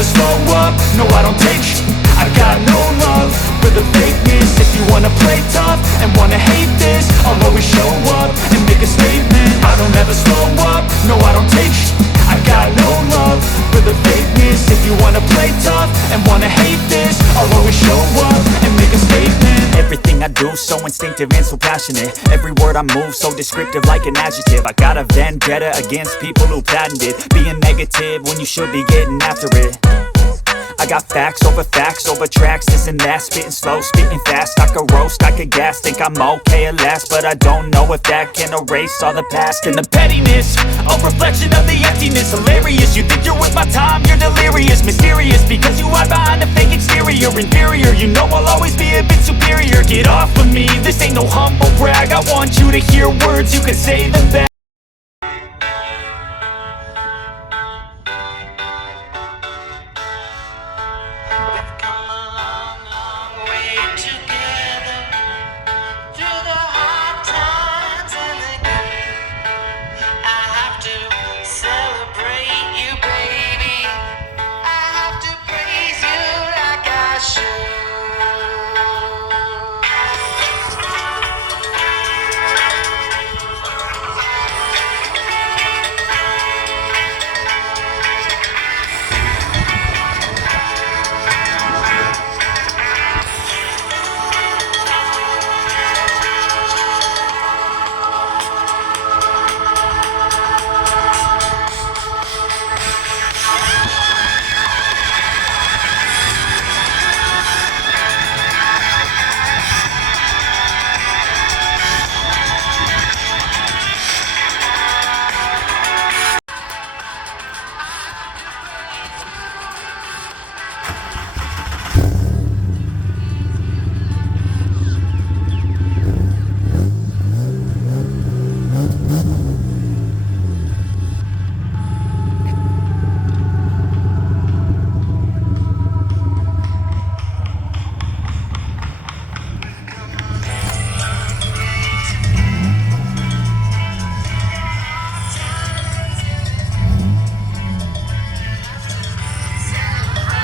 never slow up, no I don't take sh**. I got no love for the fakeness. If you wanna play tough and wanna hate this, I'll always show up and make a statement. I don't ever slow up, no I don't take sh**. I got no love for the fakeness. If you wanna play tough and wanna hate this, I'll always show up and make a statement. Everything I do so instinctive and so passionate. Every word I move so descriptive like an adjective. I got a vendetta against people who patented being negative when you should be getting after it. I got facts over tracks, this and that. Spitting slow, spitting fast. I could roast, I could gas. Think I'm okay at last, but I don't know if that can erase all the past. And the pettiness, a reflection of the emptiness. Hilarious, you think you're worth my time, you're delirious. Mysterious, because you hide behind a fake exterior. Inferior, you know I'll always be a bit superior. Get off of me, this ain't no humble brag. I want you to hear words, you can say them back.